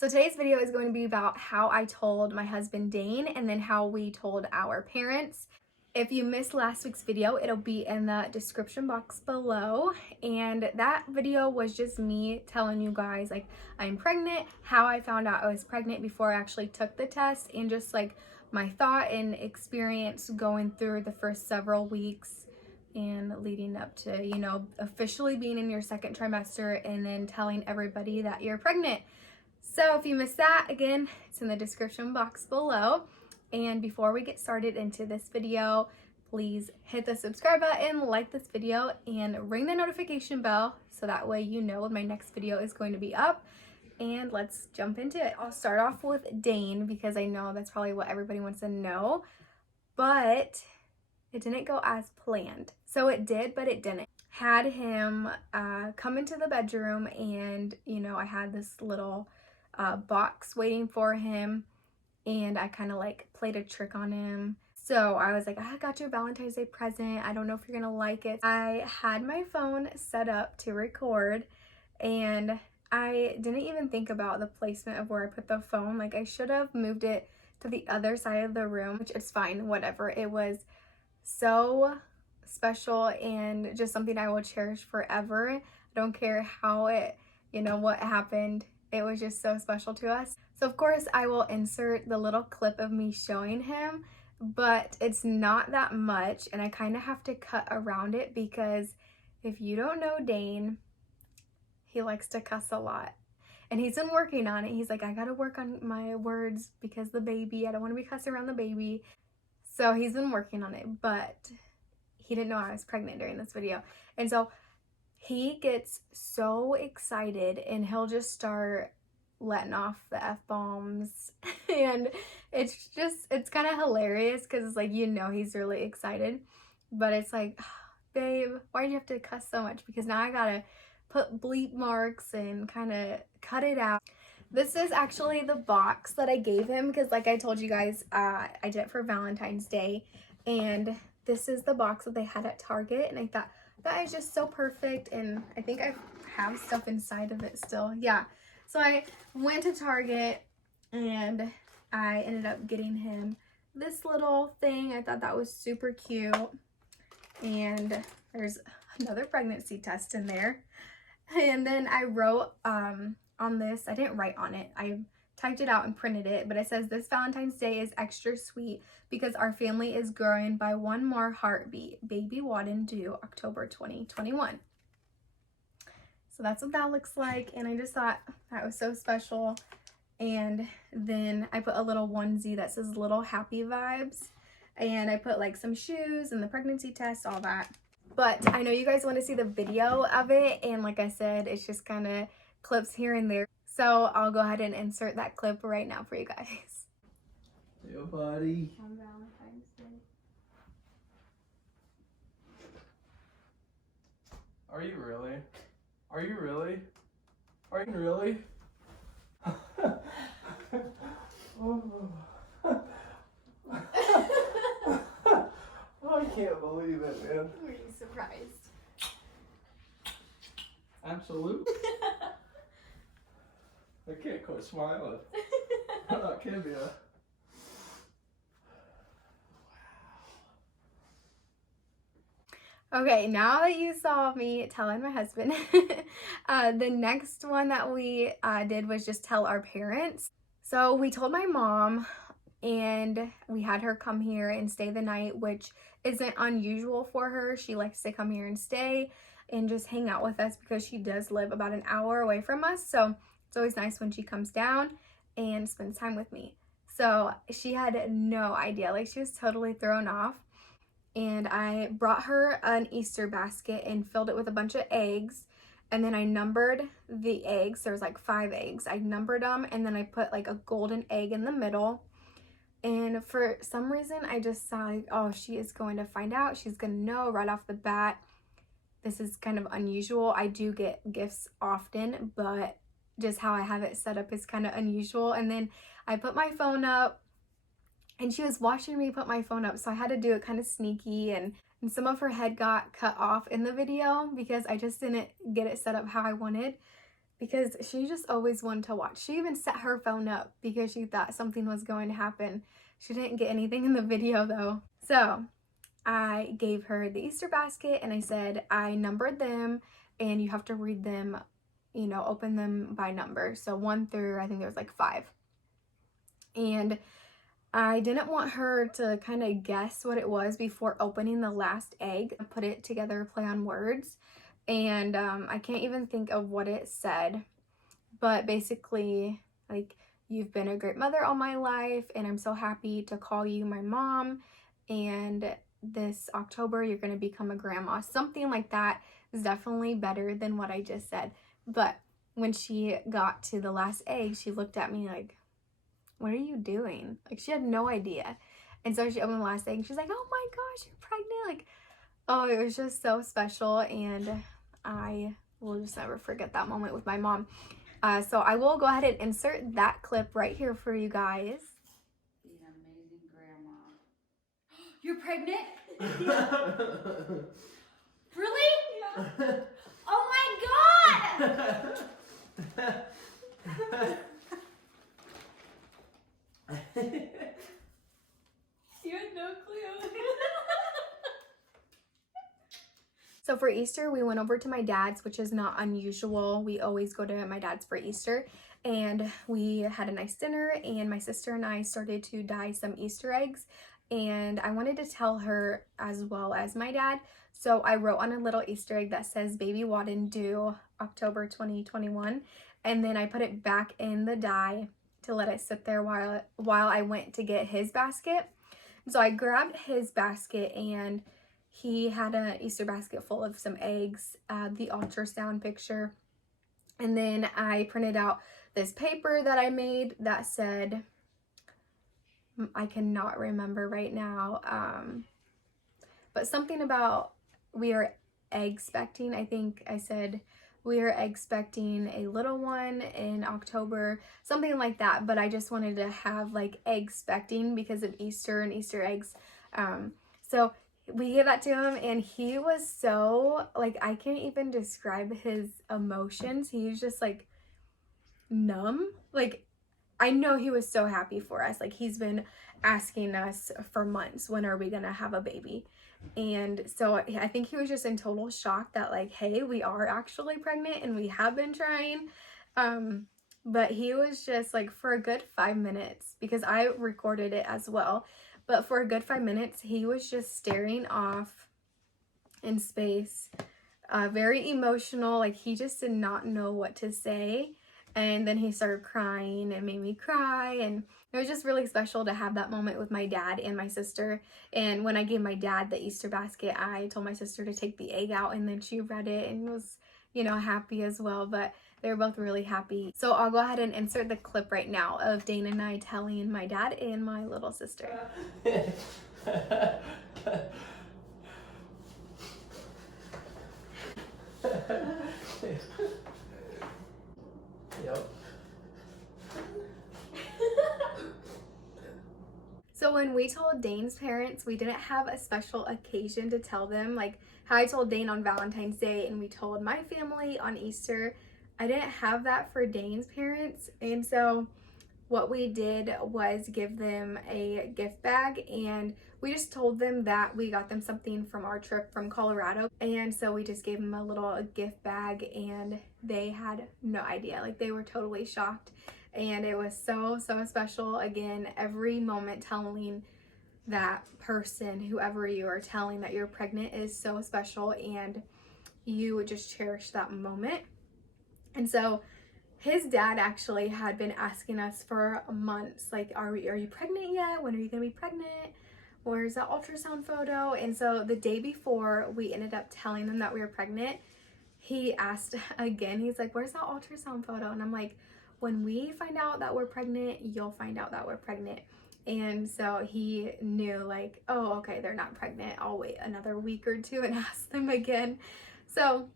So today's video is going to be about how I told my husband Dane and then how we told our parents. If you missed last week's video, it'll be in the description box below. And that video was just me telling you guys like I'm pregnant, how I found out I was pregnant before I actually took the test, and just like my thought and experience going through the first several weeks and leading up to, you know, officially being in your second trimester and then telling everybody that you're pregnant. So if you missed that, again, it's in the description box below. And before we get started into this video, please hit the subscribe button, like this video, and ring the notification bell so that way you know when my next video is going to be up. And let's jump into it. I'll start off with Dane because I know that's probably what everybody wants to know, but it didn't go as planned. So it did, but it didn't. Had him come into the bedroom, and you know, I had this little box waiting for him, and I kind of like played a trick on him. So I was like, I got you a Valentine's Day present. I don't know if you're gonna like it. I had my phone set up to record, and I didn't even think about the placement of where I put the phone. Like, I should have moved it to the other side of the room, which is fine, whatever. It was so special and just something I will cherish forever. I don't care how it, you know, what happened. It was just so special to us. So of course I will insert the little clip of me showing him, but it's not that much, and I kind of have to cut around it because if you don't know Dane, he likes to cuss a lot. And he's been working on it. He's like, I gotta work on my words because the baby, I don't want to be cussing around the baby. So he's been working on it, but he didn't know I was pregnant during this video. And so he gets so excited and he'll just start letting off the F-bombs. And it's kind of hilarious because it's like, you know, he's really excited. But it's like, babe, why do you have to cuss so much? Because now I gotta put bleep marks and kind of cut it out. This is actually the box that I gave him because, like I told you guys, I did it for Valentine's Day. And this is the box that they had at Target. And I thought, that is just so perfect, and I think I have stuff inside of it still. Yeah, so I went to Target and I ended up getting him this little thing. I thought that was super cute, and there's another pregnancy test in there. And then I wrote on this, I didn't write on it, I typed it out and printed it, but it says, this Valentine's Day is extra sweet because our family is growing by one more heartbeat. Baby Wadden due October 2021. So that's what that looks like, and I just thought that was so special. And then I put a little onesie that says little happy vibes, and I put like some shoes and the pregnancy test, all that. But I know you guys want to see the video of it, and like I said, it's just kind of clips here and there. So I'll go ahead and insert that clip right now for you guys. Yo, buddy. On Valentine's Day. Are you really? Are you really? Are you really? Oh. I can't believe it, man. Were you surprised? Absolutely. I can't quit smiling. I'm not kidding you. Okay, now that you saw me telling my husband, the next one that we did was just tell our parents. So we told my mom, and we had her come here and stay the night, which isn't unusual for her. She likes to come here and stay and just hang out with us because she does live about an hour away from us. So it's always nice when she comes down and spends time with me. So she had no idea, like she was totally thrown off. And I brought her an Easter basket and filled it with a bunch of eggs. And then I numbered the eggs. There was like 5 eggs. I numbered them, and then I put like a golden egg in the middle. And for some reason, I just saw like, oh, she is going to find out. She's going to know right off the bat. This is kind of unusual. I do get gifts often, but just how I have it set up is kind of unusual. And then I put my phone up, and she was watching me put my phone up, so I had to do it kind of sneaky, and some of her head got cut off in the video because I just didn't get it set up how I wanted. because she just always wanted to watch. She even set her phone up because she thought something was going to happen. She didn't get anything in the video though. So I gave her the Easter basket and I said, I numbered them and you have to read them, you know, open them by number. So 1 through, I think there was like 5. And I didn't want her to kind of guess what it was before opening the last egg. I put it together, play on words. And I can't even think of what it said. But basically, like, you've been a great mother all my life. And I'm so happy to call you my mom. And this October, you're going to become a grandma. Something like that is definitely better than what I just said. But when she got to the last egg, she looked at me like, what are you doing? Like, she had no idea. And so she opened the last egg and she's like, oh my gosh, you're pregnant. Like, oh, it was just so special. And I will just never forget that moment with my mom. So I will go ahead and insert that clip right here for you guys. Be an amazing grandma. You're pregnant? Really? Yeah. Oh my god! You had no clue. So for Easter, we went over to my dad's, which is not unusual. We always go to my dad's for Easter. And we had a nice dinner, and my sister and I started to dye some Easter eggs. And I wanted to tell her as well as my dad. So I wrote on a little Easter egg that says Baby Wadden due October 2021. And then I put it back in the dye to let it sit there while I went to get his basket. So I grabbed his basket and he had an Easter basket full of some eggs, the ultrasound picture. And then I printed out this paper that I made that said, I cannot remember right now, but something about we are egg-specting. I think I said we are egg-specting a little one in October, something like that. But I just wanted to have like egg-specting because of Easter and Easter eggs. So we gave that to him and he was so, like, I can't even describe his emotions. He was just like numb. Like, I know he was so happy for us. Like, he's been asking us for months, when are we gonna have a baby? And so I think he was just in total shock that, like, hey, we are actually pregnant and we have been trying. But he was just like, for a good 5 minutes, because I recorded it as well, but for a good 5 minutes, he was just staring off in space, very emotional. Like, he just did not know what to say. And then he started crying and made me cry. And it was just really special to have that moment with my dad and my sister. And when I gave my dad the Easter basket, I told my sister to take the egg out, and then she read it and was, you know, happy as well. But they were both really happy. So I'll go ahead and insert the clip right now of Dane and I telling my dad and my little sister. Yep. So when we told Dane's parents, we didn't have a special occasion to tell them, like how I told Dane on Valentine's Day and we told my family on Easter. I didn't have that for Dane's parents. And so what we did was give them a gift bag, and we just told them that we got them something from our trip from Colorado. And so we just gave them a little gift bag, and they had no idea. Like, they were totally shocked. And it was so, so special. Again, every moment telling that person, whoever you are telling that you're pregnant, is so special, and you would just cherish that moment. And so his dad actually had been asking us for months, like, are you pregnant yet? When are you gonna be pregnant? Where's that ultrasound photo? And so the day before we ended up telling them that we were pregnant, he asked again. He's like, where's that ultrasound photo? And I'm like, when we find out that we're pregnant, you'll find out that we're pregnant. And so he knew, like, oh, okay, they're not pregnant. I'll wait another week or two and ask them again. So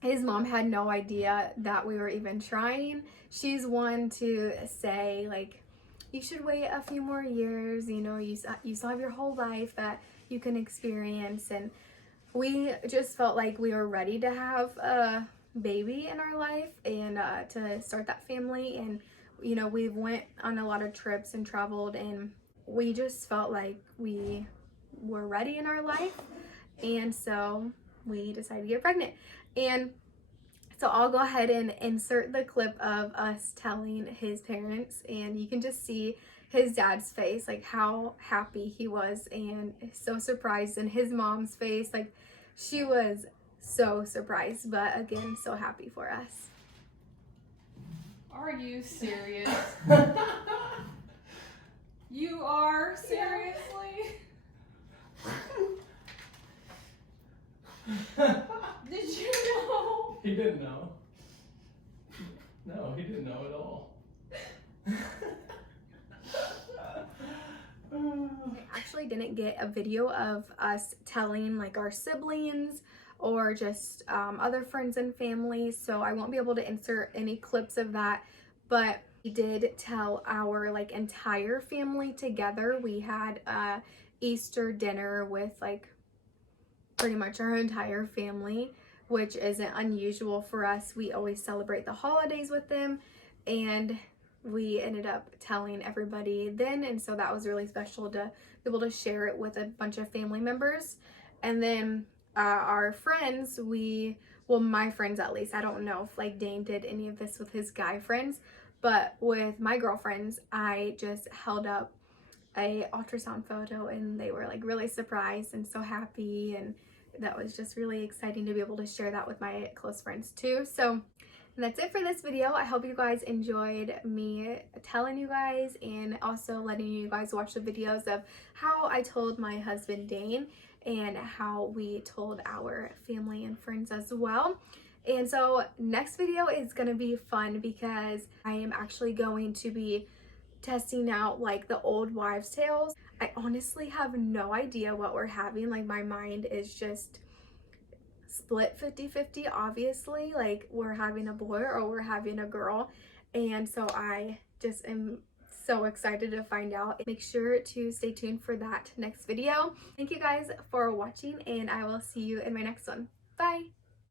his mom had no idea that we were even trying. She's one to say, like, you should wait a few more years, you know, you still have your whole life that you can experience. And we just felt like we were ready to have a baby in our life and to start that family. And you know, we went on a lot of trips and traveled, and we just felt like we were ready in our life, and so we decided to get pregnant. And so I'll go ahead and insert the clip of us telling his parents, and you can just see his dad's face, like how happy he was and so surprised, and his mom's face, like she was so surprised, but again, so happy for us. Are you serious? You are? Seriously? Did you know? He didn't know. No, he didn't know at all. I actually didn't get a video of us telling like our siblings or just other friends and family, so I won't be able to insert any clips of that, but we did tell our like entire family together. We had a Easter dinner with like pretty much our entire family, which isn't unusual for us. We always celebrate the holidays with them, and we ended up telling everybody then, and so that was really special to be able to share it with a bunch of family members. And then our friends, well, my friends at least, I don't know if like Dane did any of this with his guy friends, but with my girlfriends, I just held up a ultrasound photo, and they were like really surprised and so happy, and that was just really exciting to be able to share that with my close friends too. So that's it for this video. I hope you guys enjoyed me telling you guys and also letting you guys watch the videos of how I told my husband Dane and how we told our family and friends as well. And so next video is going to be fun because I am actually going to be testing out like the old wives' tales. I honestly have no idea what we're having. Like my mind is just split 50-50, obviously, like we're having a boy or we're having a girl, and so I just am so excited to find out. Make sure to stay tuned for that next video. Thank you guys for watching, and I will see you in my next one. Bye.